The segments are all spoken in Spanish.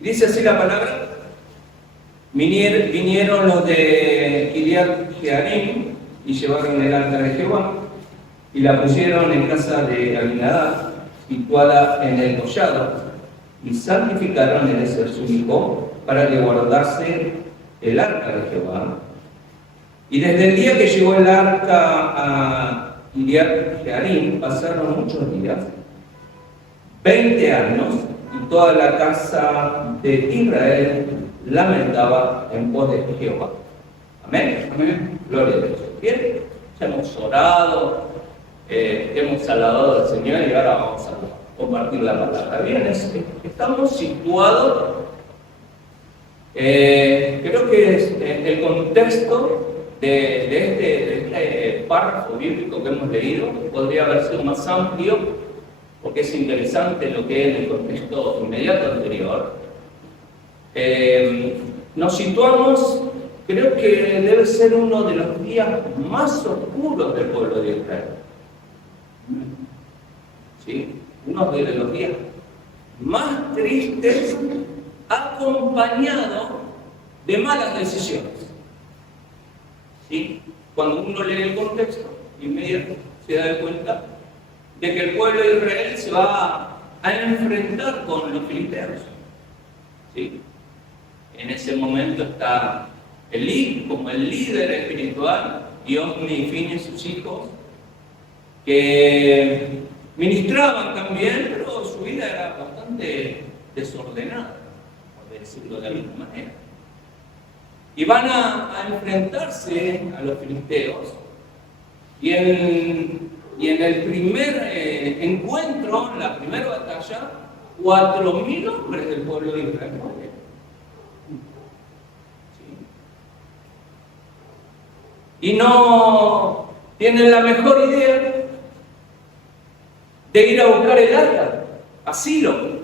Dice así la palabra: vinieron los de Kiriat Jearim y llevaron el arca de Jehová y la pusieron en casa de Abinadab, situada en el collado, y santificaron el Ezer su hijo para que guardase el arca de Jehová. Y desde el día que llegó el arca a Kiriat Jearim pasaron muchos días, 20 años, y toda la casa de Israel lamentaba en pos de Jehová. Amén. Amén. Gloria a Dios. Bien, ya hemos orado, hemos alabado al Señor y ahora vamos a compartir la palabra. Bien, estamos situados, creo que es el contexto de este párrafo bíblico que hemos leído podría haber sido más amplio, porque es interesante lo que es en el contexto inmediato anterior. Nos situamos, creo que debe ser uno de los días más oscuros del pueblo de Israel. ¿Sí? Uno de los días más tristes, acompañado de malas decisiones. ¿Sí? Cuando uno lee el contexto, inmediatamente se da cuenta de que el pueblo de Israel se va a enfrentar con los filisteos. ¿Sí? En ese momento está Elí como el líder espiritual, y Ofni y Fines, sus hijos, que ministraban también, pero su vida era bastante desordenada, por decirlo de alguna manera. Y van a enfrentarse a los filisteos, y en el primer encuentro, en la primera batalla, 4.000 hombres del pueblo de Israel mueren. ¿Sí? Y no tienen la mejor idea de ir a buscar el arca a Silo.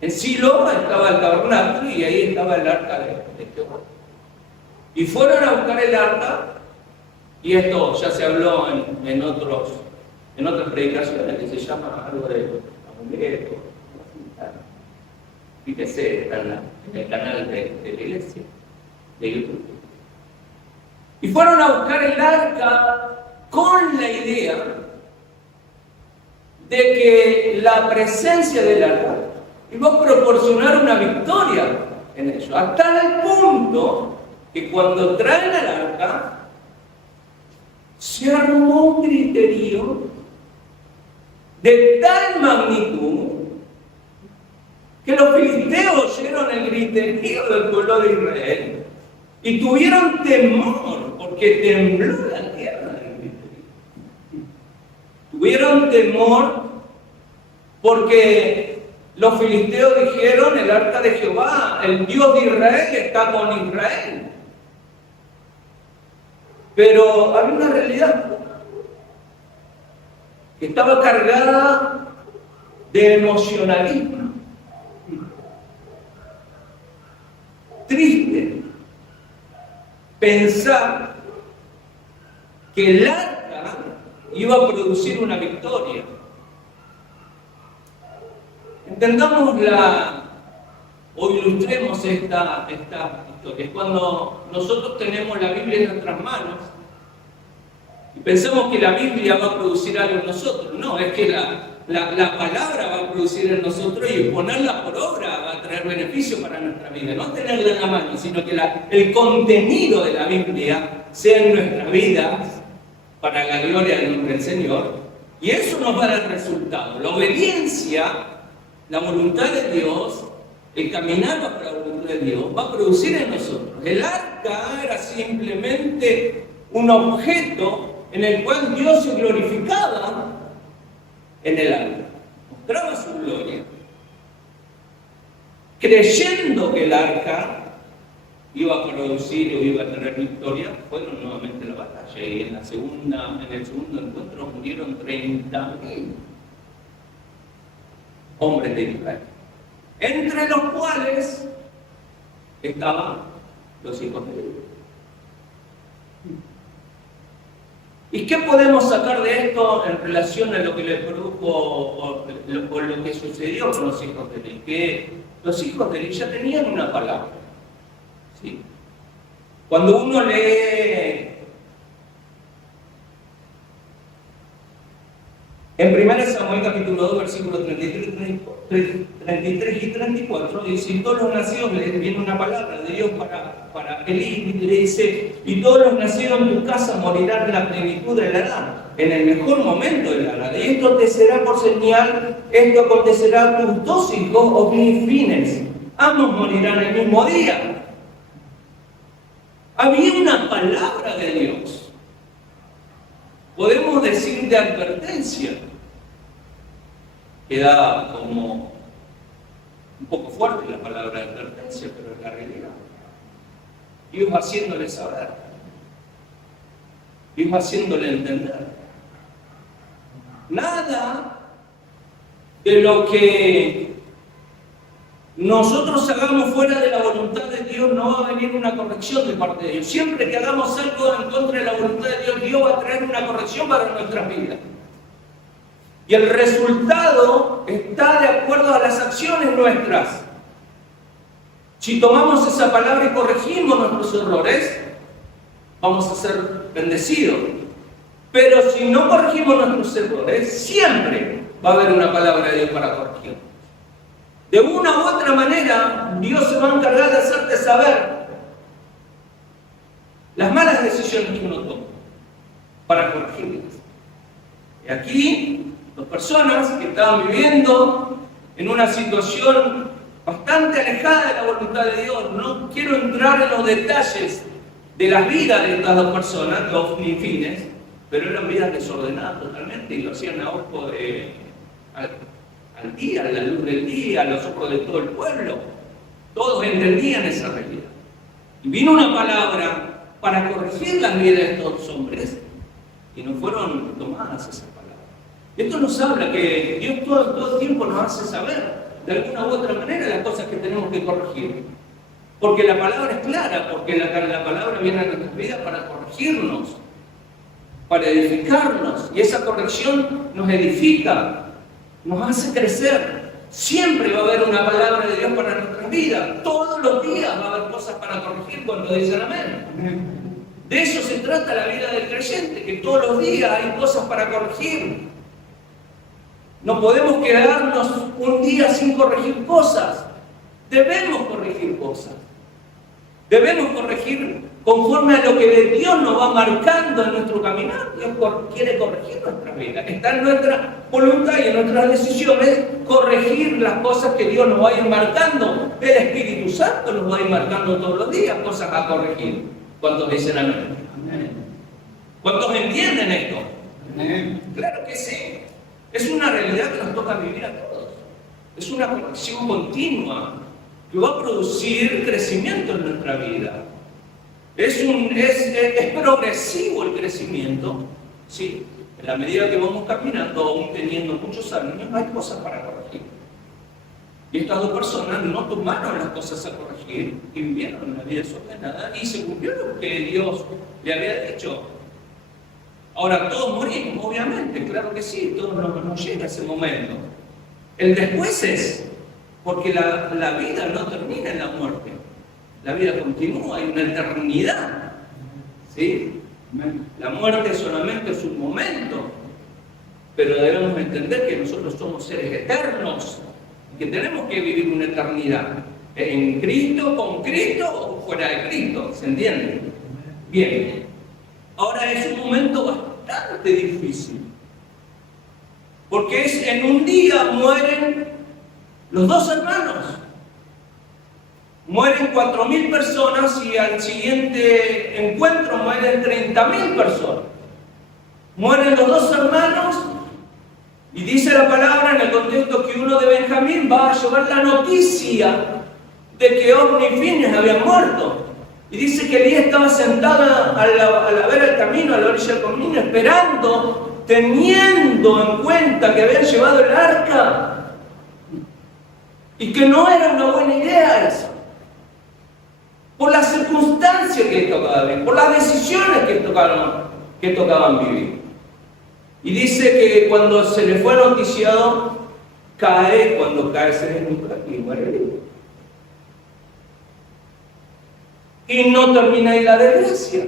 En Silo estaba el tabernáculo y ahí estaba el arca de Jehová. Y fueron a buscar el arca, y esto ya se habló en otras predicaciones, que se llama algo de amuleto. Fíjese, está en el canal de la iglesia, de YouTube. Y fueron a buscar el arca con la idea de que la presencia del arca iba a proporcionar una victoria en ellos, hasta el punto que cuando traen al arca se armó un griterío de tal magnitud que los filisteos oyeron el griterío del pueblo de Israel y tuvieron temor, porque tembló la tierra del griterío. Tuvieron temor porque los filisteos dijeron: el arca de Jehová, el Dios de Israel, está con Israel. Pero había una realidad que estaba cargada de emocionalismo. Triste pensar que el arca iba a producir una victoria. Entendamos o ilustremos esta historia. Cuando nosotros tenemos la Biblia en nuestras manos y pensamos que la Biblia va a producir algo en nosotros, no, es que la palabra va a producir en nosotros, y ponerla por obra va a traer beneficio para nuestra vida. No tenerla en la mano, sino que el contenido de la Biblia sea en nuestra vida para la gloria del nombre del Señor, y eso nos va a dar resultado. La obediencia, la voluntad de Dios, el caminar bajo la voluntad de Dios va a producir en nosotros. El arca era simplemente un objeto en el cual Dios se glorificaba en el arca, mostraba su gloria, creyendo que el arca iba a producir o iba a tener victoria. Fueron nuevamente a la batalla, y en el segundo encuentro murieron 30.000 hombres de Israel, entre los cuales estaban los hijos de Dios. ¿Y qué podemos sacar de esto en relación a lo que le produjo o lo que sucedió con los hijos de Eli? Que los hijos de Eli ya tenían una palabra. ¿Sí? Cuando uno lee en 1 Samuel capítulo 2, versículos 33 y 34, dice, y todos los nacidos, le viene una palabra de Dios para Elí, y le dice, y todos los nacidos en tu casa morirán en la plenitud de la edad, en el mejor momento de la edad. Y esto te será por señal, esto acontecerá a tus 2 hijos o mis fines. Ambos morirán el mismo día. Había una palabra de Dios. Podemos decir de advertencia. Queda como un poco fuerte la palabra de advertencia, pero es la realidad. Dios haciéndole saber. Dios haciéndole entender. Nada de lo que nosotros hagamos fuera de la voluntad de Dios no va a venir una corrección de parte de Dios. Siempre que hagamos algo en contra de la voluntad de Dios, Dios va a traer una corrección para nuestras vidas. Y el resultado está de acuerdo a las acciones nuestras. Si tomamos esa palabra y corregimos nuestros errores, vamos a ser bendecidos. Pero si no corregimos nuestros errores, siempre va a haber una palabra de Dios para corregirnos. De una u otra manera, Dios se va a encargar de hacerte saber las malas decisiones que uno toma para corregirlas. Y aquí, las personas que estaban viviendo en una situación bastante alejada de la voluntad de Dios, no quiero entrar en los detalles de las vidas de estas dos personas, los fines, pero eran vidas desordenadas totalmente y lo hacían a ojo al día, a la luz del día, a los ojos de todo el pueblo. Todos entendían esa realidad. Y vino una palabra para corregir las vidas de estos hombres y no fueron tomadas esas palabras. Esto nos habla que Dios todo el tiempo nos hace saber de alguna u otra manera las cosas que tenemos que corregir. Porque la palabra es clara, porque la palabra viene a nuestras vidas para corregirnos, para edificarnos. Y esa corrección nos edifica, nos hace crecer. Siempre va a haber una palabra de Dios para nuestras vidas. Todos los días va a haber cosas para corregir cuando dicen amén. De eso se trata la vida del creyente, que todos los días hay cosas para corregir. No podemos quedarnos un día sin corregir cosas. Debemos corregir cosas. Debemos corregir conforme a lo que Dios nos va marcando en nuestro caminar. Dios quiere corregir nuestra vida. Está en nuestra voluntad y en nuestras decisiones corregir las cosas que Dios nos va a ir marcando. El Espíritu Santo nos va a ir marcando todos los días cosas a corregir. ¿Cuántos dicen amén? Amén. ¿Cuántos entienden esto? Amén. Claro que sí. Es una realidad que nos toca vivir a todos. Es una corrección continua que va a producir crecimiento en nuestra vida. Es progresivo el crecimiento, ¿sí? En la medida que vamos caminando, aún teniendo muchos años, hay cosas para corregir. Y estas dos personas no tomaron las cosas a corregir y vivieron una vida desordenada y se cumplió lo que Dios le había dicho. Ahora, todos morimos, obviamente, claro que sí, todos nos llega ese momento. El después es, porque la vida no termina en la muerte, la vida continúa, hay una eternidad, ¿sí? La muerte solamente es un momento, pero debemos entender que nosotros somos seres eternos, y que tenemos que vivir una eternidad, en Cristo, con Cristo o fuera de Cristo, ¿se entiende? Bien. Ahora es un momento bastante difícil, porque en un día mueren los dos hermanos, mueren 4.000 personas y al siguiente encuentro mueren 30.000 personas. Mueren los dos hermanos y dice la palabra en el contexto que uno de Benjamín va a llevar la noticia de que Ofni y Finehas habían muerto. Y dice que Elí estaba sentado a la vera del camino, a la orilla del camino, esperando, teniendo en cuenta que habían llevado el arca y que no era una buena idea eso. Por las circunstancias que tocaba vivir, por las decisiones que que tocaban vivir. Y dice que cuando se le fue noticiado, cuando cae se desnuca y muere vivo. Y no termina ahí la desgracia.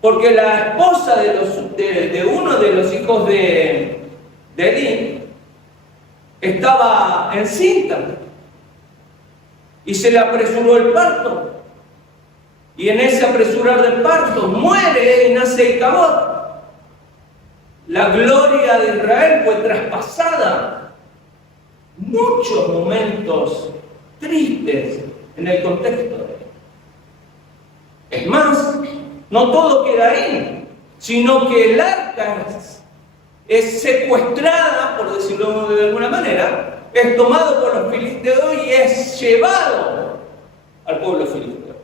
Porque la esposa de uno de los hijos de Elí estaba encinta. Y se le apresuró el parto. Y en ese apresurar del parto muere y nace Icabod. La gloria de Israel fue traspasada. Muchos momentos tristes en el contexto de él. Es más, no todo queda ahí, sino que el arca es secuestrada, por decirlo de alguna manera, es tomado por los filisteos y es llevado al pueblo filisteo.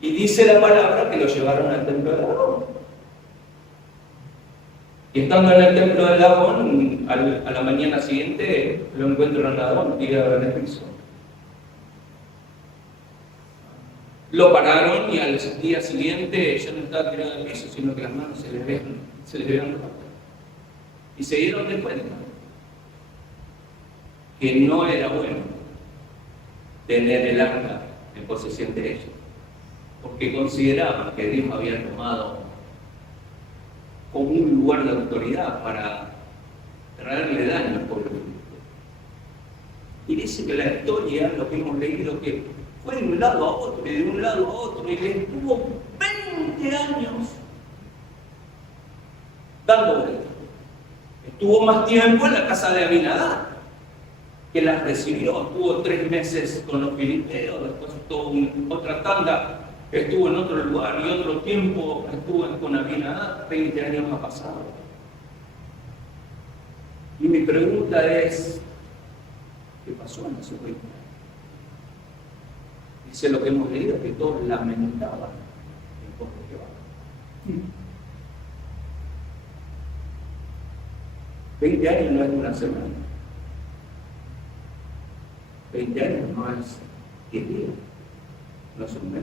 Y dice la palabra que lo llevaron al templo de Dagón. Y estando en el templo de Dagón, a la mañana siguiente lo encuentran a Dagón tirado en el piso. Lo pararon y al día siguiente ya no estaba tirado en el piso, sino que las manos se le habían roto. Y se dieron de cuenta que no era bueno tener el arca en posesión de ellos, porque consideraban que Dios había tomado como un lugar de autoridad para traerle daño al pueblo. Y dice que la historia, lo que hemos leído, que fue de un lado a otro, y de un lado a otro, y le estuvo 20 años dando vueltas. Estuvo más tiempo en la casa de Abinadab, que las recibió. Estuvo 3 meses con los filisteos, después estuvo otra tanda, estuvo en otro lugar, y otro tiempo estuvo con Abinadab. 20 años ha pasado. Y mi pregunta es, ¿qué pasó en esos 20 años? Dice lo que hemos leído, que todos lamentaban en pos de Jehová. 20 años no es una semana. 20 años no es 10 días, no es un mes.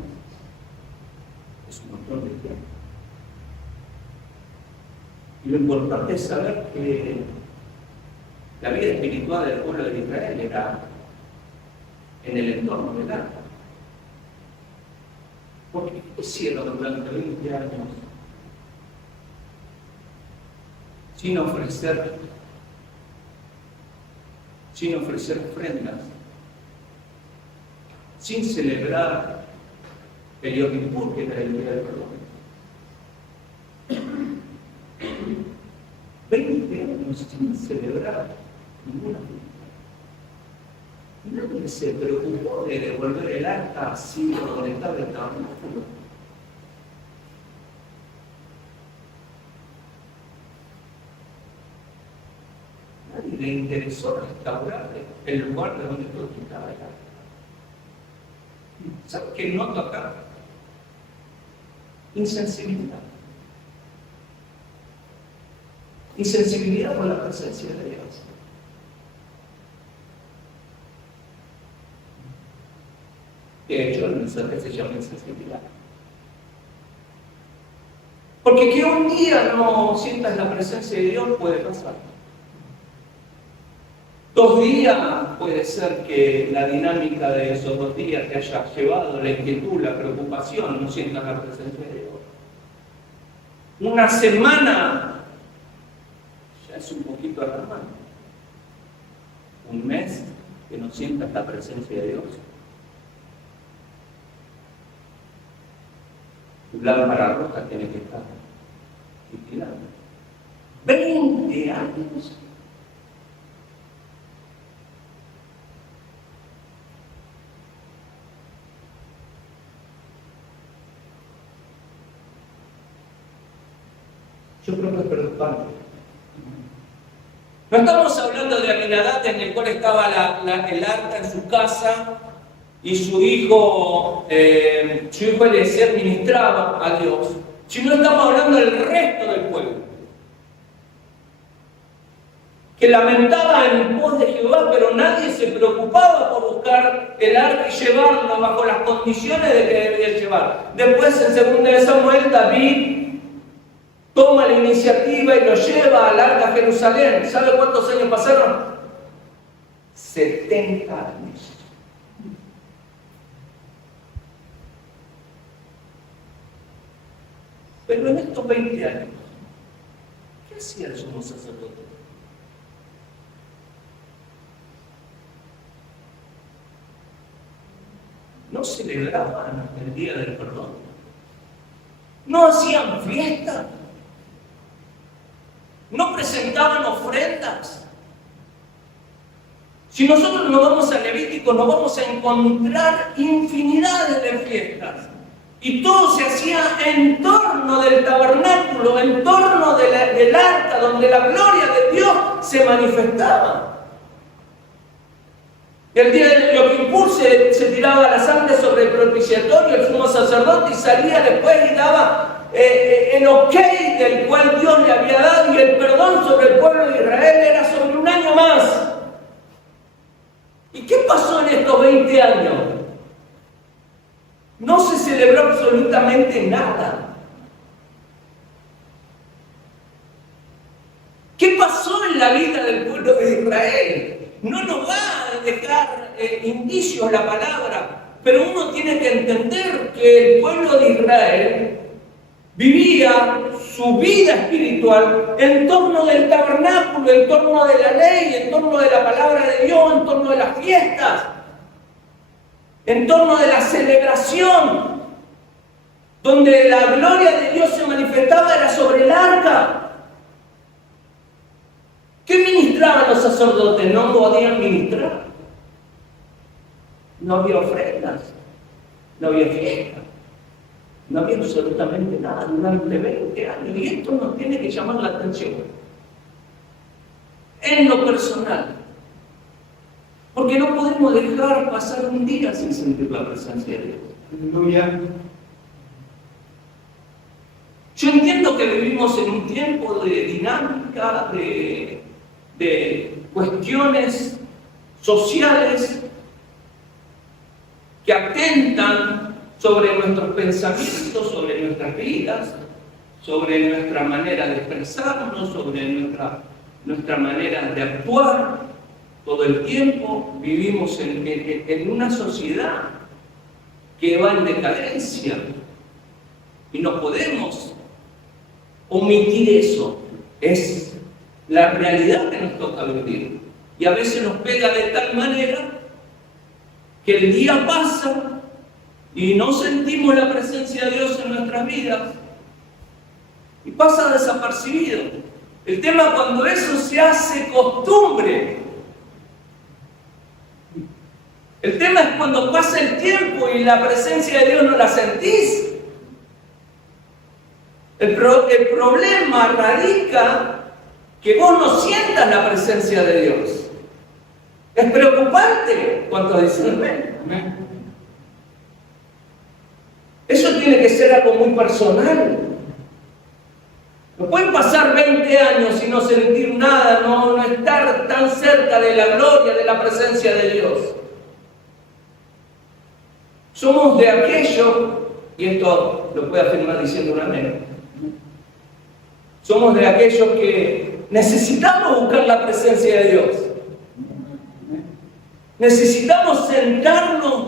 Es un montón de tiempo. Y lo importante es saber que la vida espiritual del pueblo de Israel era en el entorno del arca. Porque ¿qué hicieron durante 20 años sin ofrecer ofrendas, sin celebrar el Yom Kippur, que era el día del perdón? 20 años sin celebrar ninguna fiesta. Nadie se preocupó de devolver el arca así o conectar el tabernáculo. Nadie le interesó restaurar el lugar de donde todo estaba el arca. ¿Sabes qué noto acá? Insensibilidad. Insensibilidad por la presencia de Dios. De hecho, el mensaje se llama insensibilidad. Porque que un día no sientas la presencia de Dios puede pasar. 2 días puede ser que la dinámica de esos 2 días te haya llevado la inquietud, la preocupación, no sientas la presencia de Dios. Una semana ya es un poquito alarmante. Un mes que no sientas la presencia de Dios. Tu lámpara roja tiene que estar vigilando. 20 años. Yo creo que es preocupante. No estamos hablando de Abinadab, en el cual estaba el arca en su casa y su hijo Eliezer ministraba a Dios, sino estamos hablando del resto del pueblo. que lamentaba en pos de Jehová, pero nadie se preocupaba por buscar el arca y llevarlo bajo las condiciones de que debía llevar. Después, en 2 Samuel, David toma la iniciativa y lo lleva al arca a Jerusalén. ¿Sabe cuántos años pasaron? 70 años. Pero en estos 20 años, ¿qué hacía el sumo sacerdote? No celebraban el día del perdón. No hacían fiesta. No presentaban ofrendas. Si nosotros nos vamos a Levítico, nos vamos a encontrar infinidades de fiestas. Y todo se hacía en torno del tabernáculo, en torno del arca, donde la gloria de Dios se manifestaba. El día de Yom Kippur se tiraba la sangre sobre el propiciatorio, el sumo sacerdote, y salía después y daba el ok del cual Dios le había dado, y el perdón sobre el pueblo de Israel era sobre un año más. ¿Y qué pasó en estos 20 años? No se celebró absolutamente nada. ¿Qué pasó en la vida del pueblo de Israel? No nos va a dejar indicios la palabra, pero uno tiene que entender que el pueblo de Israel vivía su vida espiritual en torno del tabernáculo, en torno de la ley, en torno de la palabra de Dios, en torno de las fiestas, en torno de la celebración, donde la gloria de Dios se manifestaba era sobre el arca. ¿Qué ministraban los sacerdotes? No podían ministrar. No había ofrendas, no había fiesta, no había absolutamente nada durante 20 años. Y esto nos tiene que llamar la atención. En lo personal. Porque no podemos dejar pasar un día sin sentir la presencia de Dios. Aleluya. Yo entiendo que vivimos en un tiempo de dinámica, de cuestiones sociales que atentan sobre nuestros pensamientos, sobre nuestras vidas, sobre nuestra manera de expresarnos, sobre nuestra manera de actuar. Todo el tiempo vivimos en una sociedad que va en decadencia y no podemos omitir eso. Es la realidad que nos toca vivir. Y a veces nos pega de tal manera que el día pasa y no sentimos la presencia de Dios en nuestras vidas y pasa desapercibido. El tema cuando eso se hace costumbre. El tema es cuando pasa el tiempo y la presencia de Dios no la sentís. El problema radica que vos no sientas la presencia de Dios. Es preocupante. ¿Cuántos dicen amén? Eso tiene que ser algo muy personal. No pueden pasar 20 años y no sentir nada, no estar tan cerca de la gloria, de la presencia de Dios. Somos de aquellos, y esto lo puede afirmar diciendo un amén, somos de aquellos que necesitamos buscar la presencia de Dios. Necesitamos sentarnos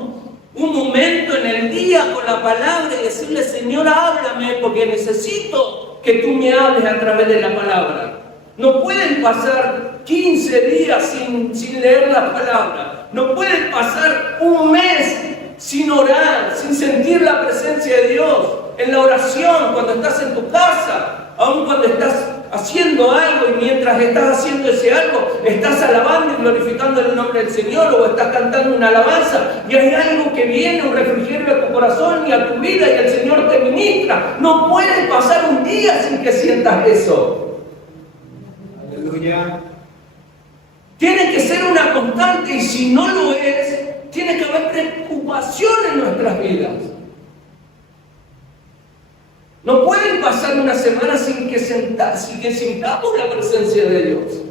un momento en el día con la palabra y decirle: Señor, háblame, porque necesito que tú me hables a través de la palabra. No pueden pasar 15 días sin leer la palabra. No pueden pasar un mes sin orar, sin sentir la presencia de Dios. En la oración, cuando estás en tu casa, aun cuando estás haciendo algo y mientras estás haciendo ese algo, estás alabando y glorificando el nombre del Señor, o estás cantando una alabanza y hay algo que viene, un refrigerio a tu corazón y a tu vida, y el Señor te ministra. No puedes pasar un día sin que sientas eso. Aleluya. Tiene que ser una constante, y si no lo es, tiene que haber preocupación en nuestras vidas. No pueden pasar una semana sin que sintamos la presencia de Dios.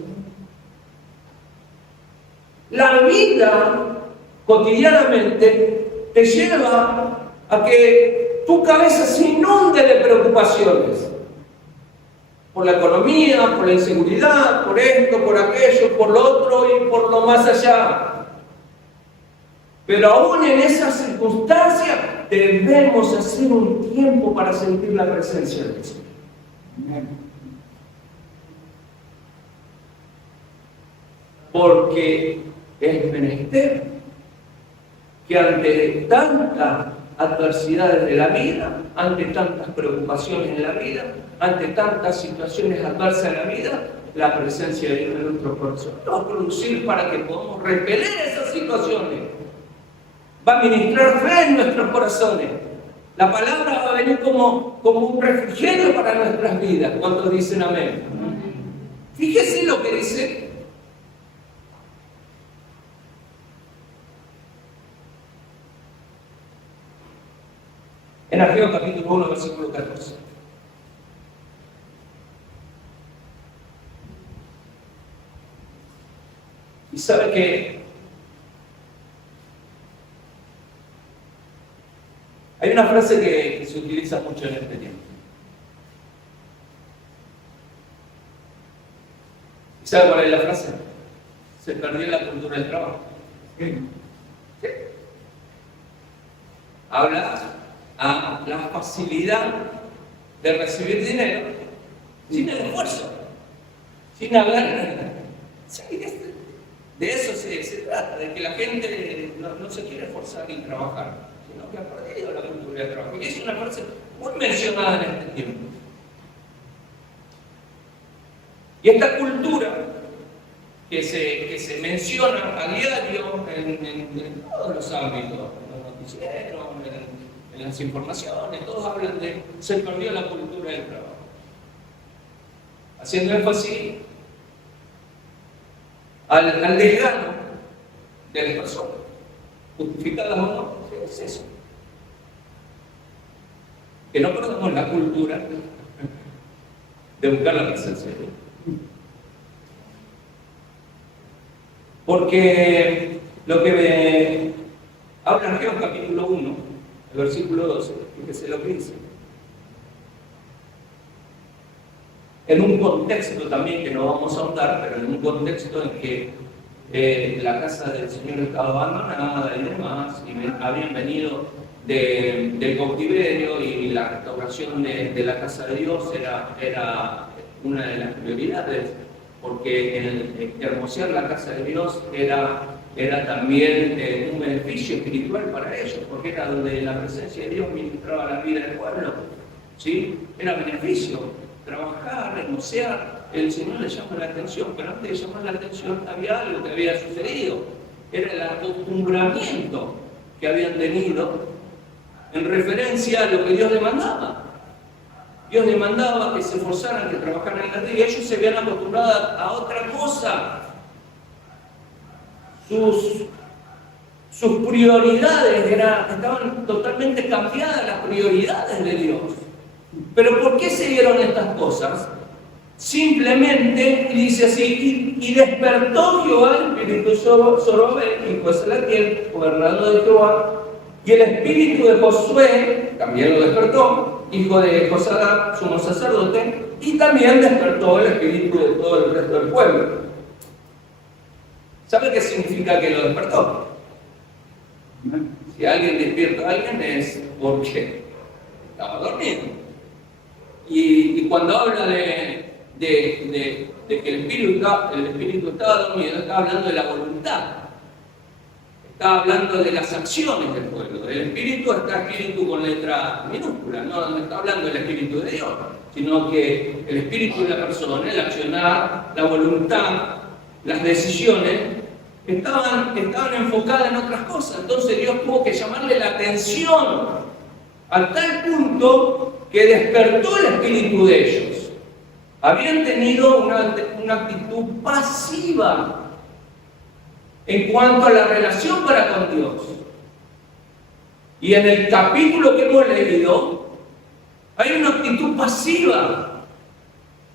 La vida cotidianamente te lleva a que tu cabeza se inunde de preocupaciones. Por la economía, por la inseguridad, por esto, por aquello, por lo otro y por lo más allá. Pero aún en esas circunstancias debemos hacer un tiempo para sentir la presencia del Señor. Porque es menester que ante tantas adversidades de la vida, ante tantas preocupaciones en la vida, ante tantas situaciones adversas en la vida, la presencia de Dios en nuestro corazón va a producir para que podamos repeler esas situaciones. Va a ministrar fe en nuestros corazones. La palabra va a venir como un refrigerio para nuestras vidas. ¿Cuántos dicen amén? Fíjese lo que dice. En Ageo capítulo 1, versículo 14. Y sabe que hay una frase que se utiliza mucho en este tiempo. ¿Y sabe cuál es la frase? Se perdió la cultura del trabajo. ¿Sí? Habla a la facilidad de recibir dinero sin el esfuerzo, sin hablar. Sí, de eso se trata, de que la gente no se quiere esforzar y trabajar, sino que ha perdido la cultura del trabajo. Y es una frase muy mencionada en este tiempo. Y esta cultura que se menciona a diario en todos los ámbitos, en los noticieros, en las informaciones, todos hablan de se perdió la cultura del trabajo. Haciendo énfasis al desgano de las personas, justificadas o no, es eso. Que no perdamos la cultura de buscar la presencia de Dios. Porque lo que habla Ageo capítulo 1, el versículo 12, fíjese lo que dice. En un contexto también que no vamos a ahondar, pero en un contexto en que la casa del Señor estaba abandonada y demás, y habían venido del cautiverio y la restauración de la casa de Dios era una de las prioridades, porque hermosear la casa de Dios era también un beneficio espiritual para ellos, porque era donde la presencia de Dios ministraba la vida del pueblo, ¿sí? Era beneficio, trabajar, hermosear. El Señor le llama la atención, pero antes de llamar la atención había algo que había sucedido, era el acostumbramiento que habían tenido en referencia a lo que Dios demandaba. Dios demandaba que se esforzaran, que trabajaran en la tierra, y ellos se habían acostumbrado a otra cosa. Sus prioridades estaban totalmente cambiadas, las prioridades de Dios. Pero ¿por qué se dieron estas cosas? Simplemente, y dice así, y despertó Jehová el espíritu Zorobabel, hijo de Salatiel, gobernador de Jehová, y el espíritu de Josué también lo despertó, hijo de Josadá, sumo sacerdote, y también despertó el espíritu de todo el resto del pueblo. ¿Sabe qué significa que lo despertó? Si alguien despierta a alguien es porque estaba dormido. Y cuando habla de que el espíritu estaba dormido, está hablando de la voluntad. Está hablando de las acciones del pueblo. El espíritu está espíritu con letra minúscula, no está hablando del espíritu de Dios, sino que el espíritu de la persona, el accionar, la voluntad, las decisiones, estaban enfocadas en otras cosas. Entonces Dios tuvo que llamarle la atención a tal punto que despertó el espíritu de ellos. Habían tenido una actitud pasiva en cuanto a la relación para con Dios. Y en el capítulo que hemos leído, hay una actitud pasiva.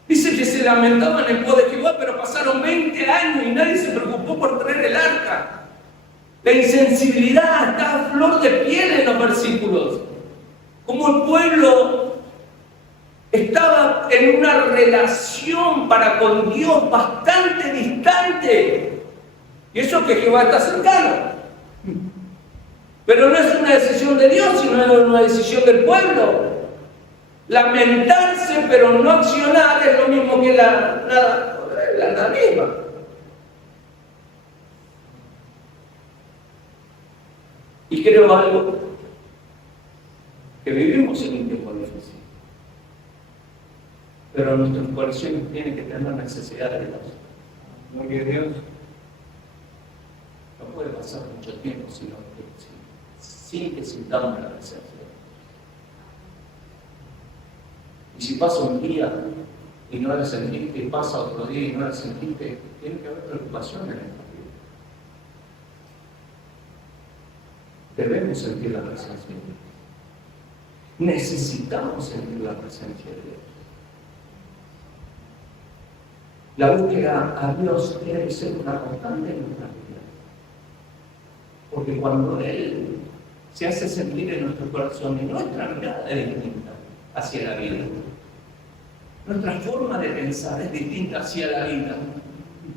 Dice que se lamentaban en pos de Jehová, pero pasaron 20 años y nadie se preocupó preocupó por traer el arca. La insensibilidad está a flor de piel en los versículos. Como el pueblo estaba en una relación para con Dios bastante distante. Y eso que Jehová está cercano. Pero no es una decisión de Dios, sino es una decisión del pueblo. Lamentarse pero no accionar es lo mismo que la misma. Y creo algo, que vivimos en un tiempo difícil. Pero nuestros corazones tienen que tener necesidad de Dios. Gloria a Dios. No puede pasar mucho tiempo sin que sintamos la presencia de Dios. Y si pasa un día y no la sentiste, y pasa otro día y no la sentiste, tiene que haber preocupación en esta vida. Debemos sentir la presencia de Dios. Necesitamos sentir la presencia de Dios. La búsqueda a Dios tiene que ser una constante en nuestra vida. Porque cuando Él se hace sentir en nuestro corazón y nuestra mirada es distinta hacia la vida. Nuestra forma de pensar es distinta hacia la vida.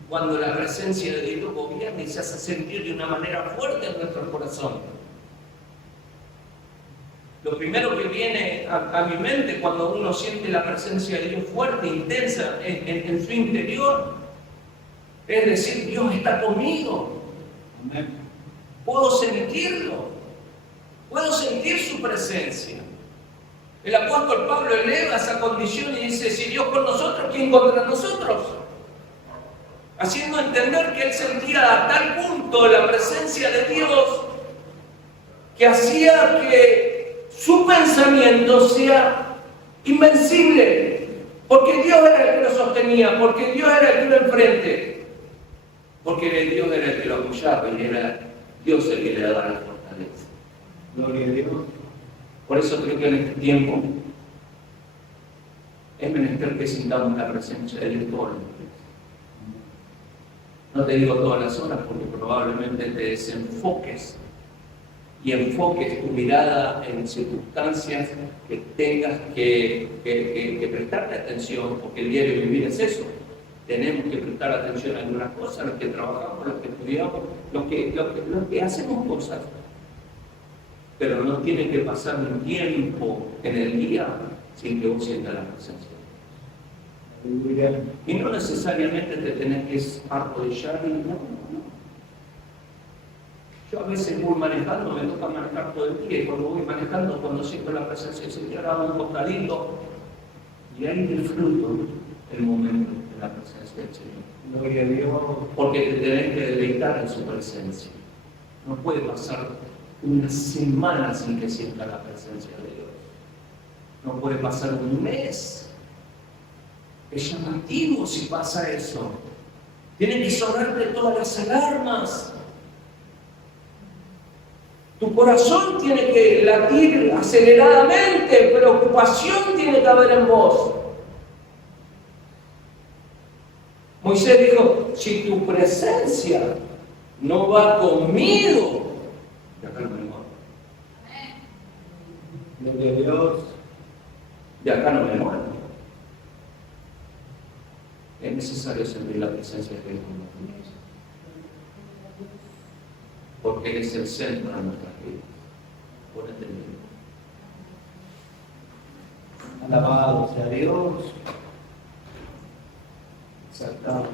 Cuando la presencia de Dios gobierna y se hace sentir de una manera fuerte en nuestro corazón. Lo primero que viene a mi mente cuando uno siente la presencia de Dios fuerte, intensa en su interior, es decir, Dios está conmigo. Amén. Puedo sentirlo. Puedo sentir su presencia. El apóstol Pablo eleva esa condición y dice, si Dios con nosotros, ¿quién contra nosotros? Haciendo entender que él sentía a tal punto la presencia de Dios que hacía que su pensamiento sea invencible, porque Dios era el que lo sostenía, porque Dios era el que lo enfrente, porque Dios era el que lo apoyaba y era Dios el que le daba la fortaleza. Gloria a Dios. Por eso creo que en este tiempo es menester que sintamos la presencia de Dios todos los días. No te digo todas las horas porque probablemente te desenfoques y enfoques tu mirada en circunstancias que tengas que prestarle atención, porque el diario vivir es eso. Tenemos que prestar atención a algunas cosas, los que trabajamos, los que estudiamos, los que hacemos cosas. Pero no tiene que pasar un tiempo en el día sin que vos sientas la presencia. Y no necesariamente te tenés que arrodillar y no. Yo a veces voy manejando, me toca manejar todo el día, y cuando voy manejando, cuando siento la presencia del Señor, hago un costadito y ahí disfruto el momento de la presencia del Señor. Gloria a Dios. Porque te tenés que deleitar en su presencia. No puede pasar una semana sin que sienta la presencia de Dios. No puede pasar un mes. Es llamativo si pasa eso. Tienen que sonarte todas las alarmas. Tu corazón tiene que latir aceleradamente, preocupación tiene que haber en vos. Moisés dijo, si tu presencia no va conmigo, de acá no me muero. Gloria a Dios. De acá no me muero. Es necesario sentir la presencia de Dios en nuestras vidas. Porque Él es el centro de nuestras vidas. Ponete en mí. Alabado sea Dios. Exaltado.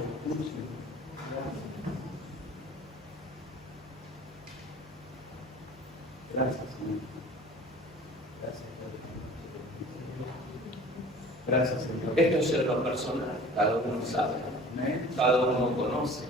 Gracias, Señor. Gracias, Señor. Gracias, Señor. Esto es en lo personal. Cada uno sabe. Amén. Cada uno conoce.